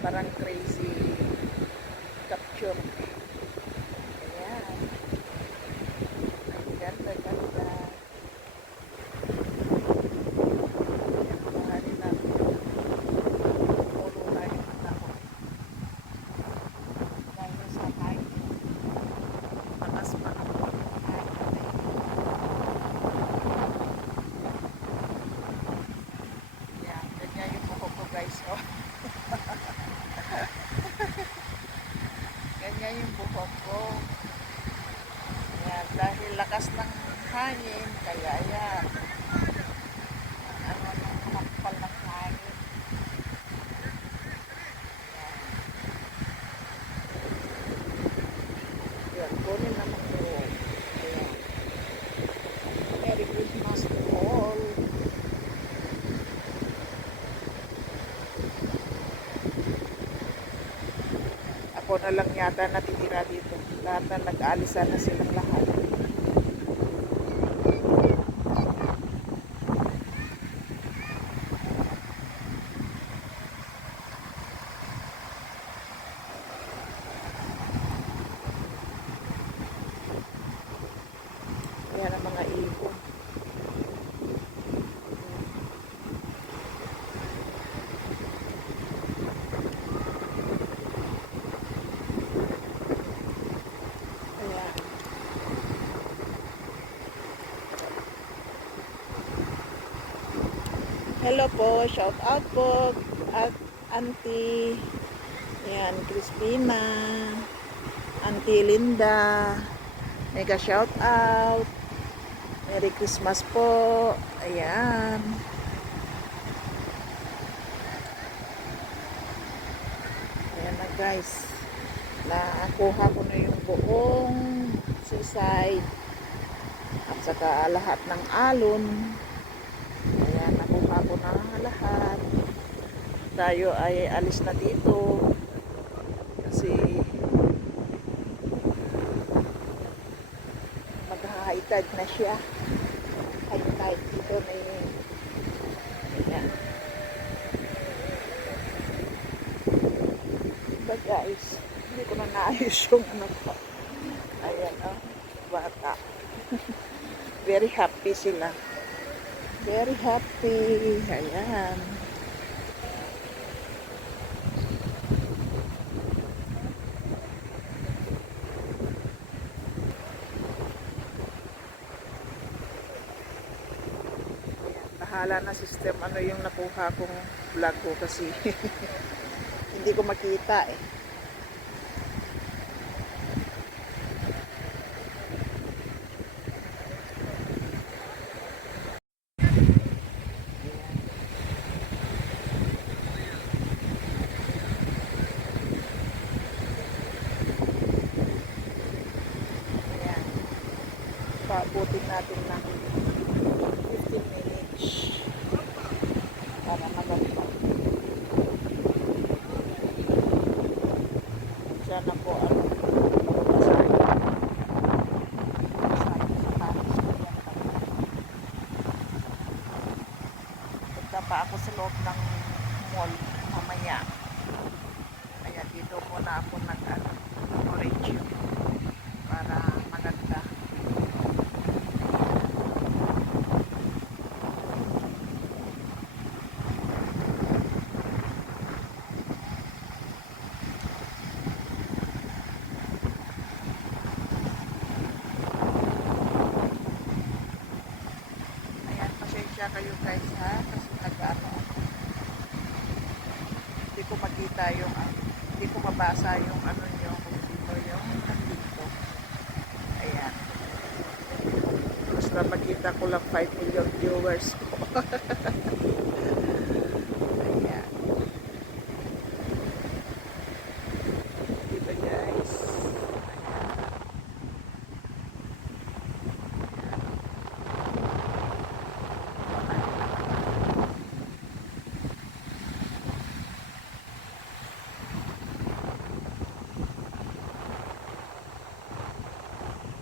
Parang crazy capture. Ayan. Ang ganda, ganda. Mahali natin. Pulo na yung panahon. Dahil sa kahit lakas pa ng kahit yan, ganyan yung buhok ko guys. Oh. Ganyan yung buhok ko. Yan, dahil lakas ng hangin, kaya yan. Ano nang makapal ng hangin. Yan, kunin naman ko. Ayan. Merry Christmas to all. Ako na lang yata natitira dito. Lahat na nag-aalisan na silang lahat. Yan ang mga ibon. Ayan. Hello po, shout out po at Auntie yan, Crispina, Auntie Linda, mega shout out. Merry Christmas po. Ayan. Ayan na guys. Nakuha ko na yung buong seaside at saka lahat ng alon. Ayan, nakuha ko na lahat. Tayo ay alis na dito kasi mag-high tide na siya. High tide dito na yun. Ayan. Diba guys, hindi ko na naayos yung ano ko. Ayan o, bata. Very happy sila. Very happy. Ayan. Bahala na system ano yung nakuha kong vlog ko kasi hindi ko makita eh. Ayan. Paabutin natin na 15 minutes para maganda. Sana po ano basahin sa Paris ko yan. Punta pa ako sa loob ng mall mamaya. Kaya dito muna ako nag-orange para maganda. Ayan, pasensya kayo guys ha kasi nag-ano hindi ko makita yung hindi ko mabasa yung ano nyo kung dito yung nandito. Ayan. Basta makita ko lang 5 million viewers ko. Ayan. Dito guys.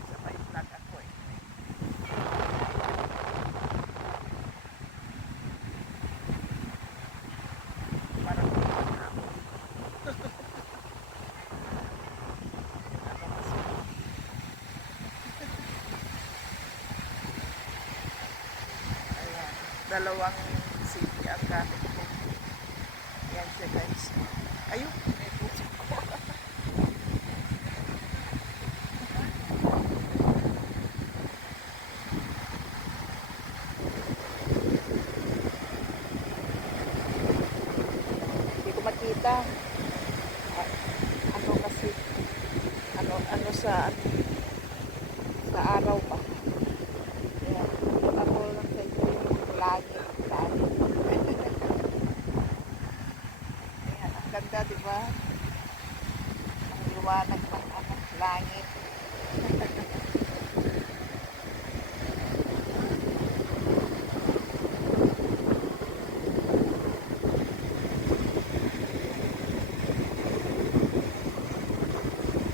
Sabay vlog ako eh. Dalawang CD ang gamit ko. Yan siya guys. Ayun, may puso ko. Hindi ko makita. Ah, ano kasi, ano sa araw pa. Ayan, kita ko lang sa inyo yung langit. Ayan, ang ganda, di ba? Ang liwanag ng langit.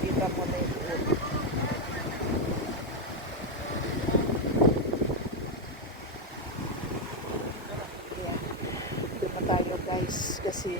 Kita mo na yung ulo. Ayan, doon na tayo guys kasi